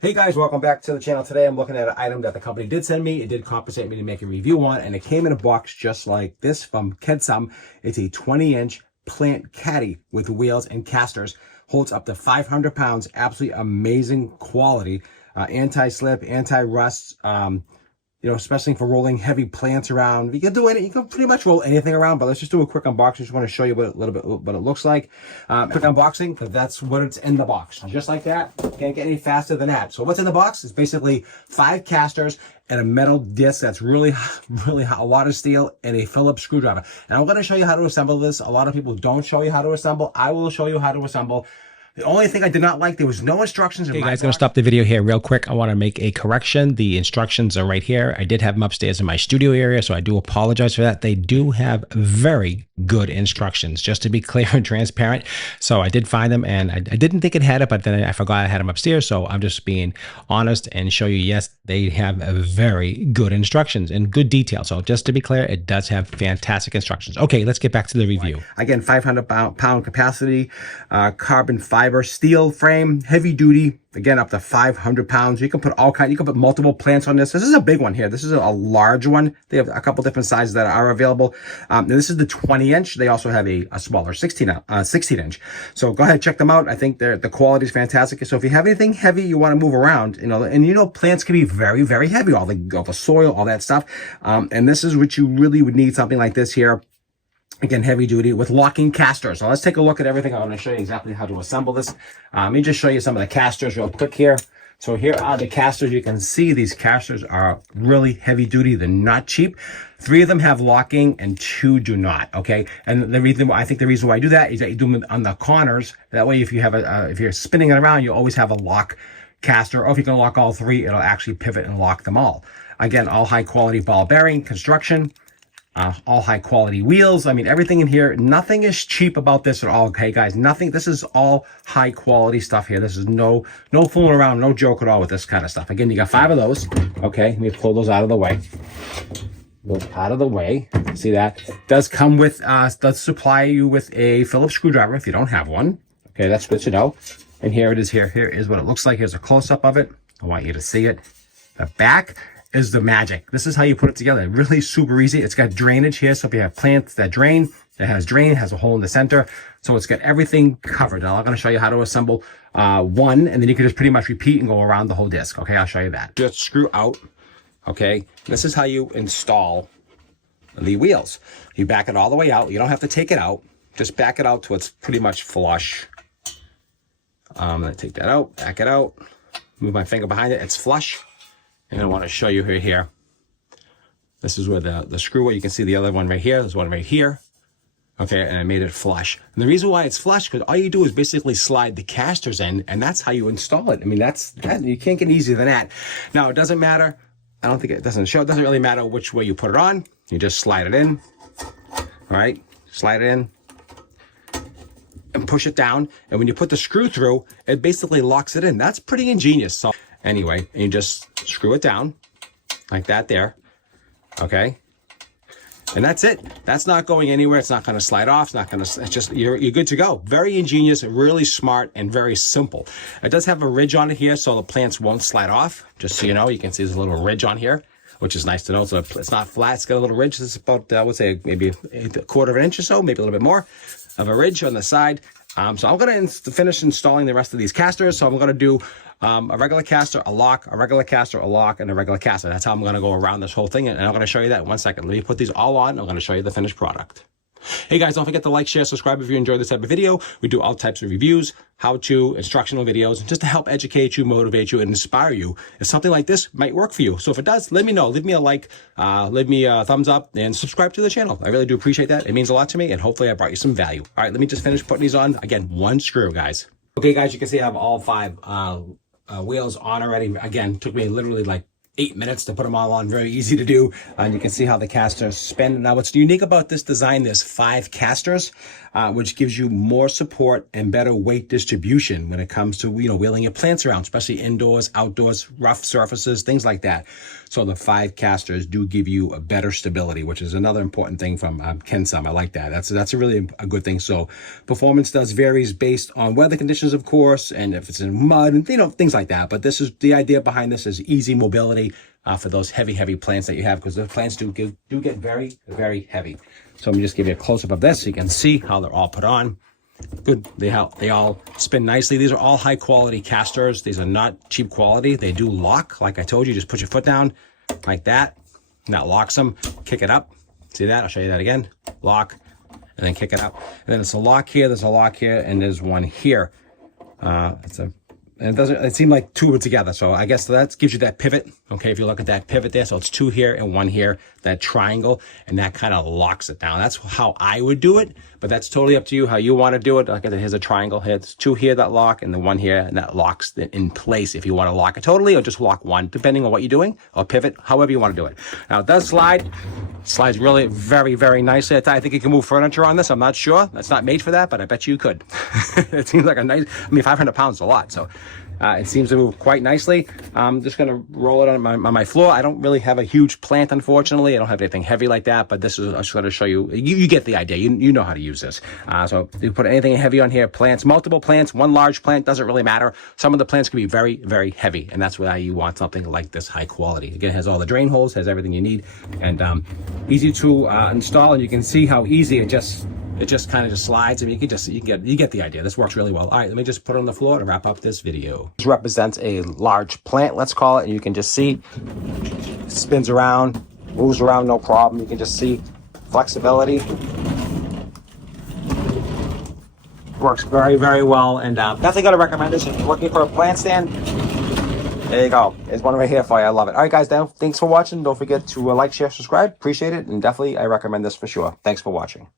Hey guys, welcome back to the channel. Today I'm looking at an item that the company did send me. It did compensate me to make a review on, and it came in a box just like this from Kedsum. It's a 20-inch plant caddy with wheels and casters. Holds up to 500 pounds. Absolutely amazing quality. Anti-slip, anti-rust. Especially for rolling heavy plants around. You can do it. You can pretty much roll anything around, but let's just do a quick unboxing. Just want to show you a little bit what it looks like. Quick unboxing, because that's what it's in the box. Just like that. Can't get any faster than that. So what's in the box is basically 5 casters and a metal disc that's really hot, a lot of steel, and a Phillips screwdriver. And I'm going to show you how to assemble this. A lot of people don't show you how to assemble. I will show you how to assemble. The only thing I did not like, there was no instructions. Hey guys, I'm going to stop the video here real quick. I want to make a correction. The instructions are right here. I did have them upstairs in my studio area, so I do apologize for that. They do have very good instructions, just to be clear and transparent. So I did find them, and I didn't think it had it, but then I forgot I had them upstairs. So I'm just being honest and show you, yes, they have very good instructions and good detail. So just to be clear, it does have fantastic instructions. Okay, let's get back to the review. Again, 500-pound capacity, carbon fiber steel frame, heavy duty. Again, up to 500 pounds. You can put you can put multiple plants on this. This is a big one here. This is a large one. They have a couple different sizes that are available. This is the 20-inch. They also have a smaller 16-inch. So go ahead, check them out. I think the quality is fantastic. So if you have anything heavy you want to move around, and plants can be very, very heavy, all the soil, all that stuff. And this is what you really would need, something like this here. Again, heavy duty with locking casters. So let's take a look at everything. I'm going to show you exactly how to assemble this. Let me just show you some of the casters real quick here. So here are the casters. You can see these casters are really heavy duty. They're not cheap. 3 of them have locking and 2 do not. Okay. And the reason why I do that is that you do them on the corners. That way, if you're spinning it around, you always have a lock caster. Or if you can lock all 3, it'll actually pivot and lock them all. Again, all high quality ball bearing construction. All high quality wheels. I mean, everything in here, nothing is cheap about this at all. Okay, guys, nothing. This is all high quality stuff here. This is no fooling around, no joke at all with this kind of stuff. Again, you got 5 of those. Okay, let me pull those out of the way. Those out of the way. See that? Does come with, does supply you with a Phillips screwdriver if you don't have one. Okay, that's good to know. And here it is here. Here is what it looks like. Here's a close-up of it. I want you to see it. The back is the magic. This is how you put it together. Really super easy. It's got drainage here. So if you have plants that drain, it has a hole in the center. So it's got everything covered. Now I'm going to show you how to assemble one, and then you can just pretty much repeat and go around the whole disc. Okay, I'll show you that. Just screw out. Okay, this is how you install the wheels. You back it all the way out. You don't have to take it out. Just back it out till it's pretty much flush. I'm going to take that out, back it out, move my finger behind it. It's flush. And I want to show you here. This is where the screw, you can see the other one right here. There's one right here. Okay, and I made it flush. And the reason why it's flush, because all you do is basically slide the casters in, and that's how you install it. I mean, you can't get easier than that. Now, it doesn't matter. I don't think it doesn't really matter which way you put it on. You just slide it in. All right, slide it in and push it down. And when you put the screw through, it basically locks it in. That's pretty ingenious. So anyway, and you just screw it down like that there. Okay. And that's it. That's not going anywhere. It's not going to slide off. It's just, you're good to go. Very ingenious, really smart, and very simple. It does have a ridge on it here, so the plants won't slide off. Just so you know, you can see there's a little ridge on here, which is nice to know. So it's not flat. It's got a little ridge. It's about, I would say, maybe a quarter of an inch or so, maybe a little bit more of a ridge on the side. So I'm going to finish installing the rest of these casters. So I'm going to do a regular caster, a lock, a regular caster, a lock, and a regular caster. That's how I'm going to go around this whole thing. And I'm going to show you that in 1 second. Let me put these all on. I'm going to show you the finished product. Hey guys, don't forget to like, share, subscribe if you enjoyed this type of video. We do all types of reviews, how-to, instructional videos, just to help educate you, motivate you, and inspire you. If something like this might work for you. So if it does, let me know. Leave me a like, leave me a thumbs up, and subscribe to the channel. I really do appreciate that. It means a lot to me, and hopefully I brought you some value. All right, let me just finish putting these on. Again, 1 screw, guys. Okay, guys, you can see I have all 5 wheels on already. Again, took me literally like 8 minutes to put them all on. Very easy to do. And you can see how the casters spin. Now, what's unique about this design, there's 5 casters, which gives you more support and better weight distribution when it comes to, wheeling your plants around, especially indoors, outdoors, rough surfaces, things like that. So the 5 casters do give you a better stability, which is another important thing from Kedsum. I like that. That's a really a good thing. So performance varies based on weather conditions, of course, and if it's in mud and things like that. But this is the idea behind this is easy mobility for those heavy plants that you have, because the plants do get very, very heavy. So let me just give you a close-up of this so you can see how they're all put on. Good. They all spin nicely. These are all high quality casters. These are not cheap quality. They do lock. Like I told you, just put your foot down like that. And that locks them. Kick it up. See that? I'll show you that again. Lock. And then kick it up. And then it's a lock here. There's a lock here. And there's one here. And it seemed like 2 were together. So I guess that gives you that pivot. Okay, if you look at that pivot there, so it's 2 here and 1 here, that triangle, and that kind of locks it down. That's how I would do it, but that's totally up to you how you want to do it. Like I said, here's a triangle here. It's 2 here that lock, and then 1 here, and that locks it in place if you want to lock it totally, or just lock 1, depending on what you're doing, or pivot, however you want to do it. Now, it does slides really very, very nicely. I think you can move furniture on this. I'm not sure. That's not made for that, but I bet you could. It seems like 500 pounds is a lot, so it seems to move quite nicely. I'm just going to roll it on my floor. I don't really have a huge plant, unfortunately. I don't have anything heavy like that, but this is just going to show you. You get the idea. You know how to use this. So you put anything heavy on here, plants, multiple plants, 1 large plant, doesn't really matter. Some of the plants can be very, very heavy, and that's why you want something like this high quality. Again, it has all the drain holes, has everything you need, and easy to install, and you can see how easy it just kind of just slides. I mean, you get the idea. This works really well. All right, let me just put it on the floor to wrap up this video. This represents a large plant, let's call it, and you can just see it spins around, moves around, no problem. You can just see flexibility. Works very, very well, and definitely going to recommend this if you're looking for a plant stand. There you go. There's one right here for you. I love it. All right, guys, thanks for watching. Don't forget to like, share, subscribe. Appreciate it, and definitely I recommend this for sure. Thanks for watching.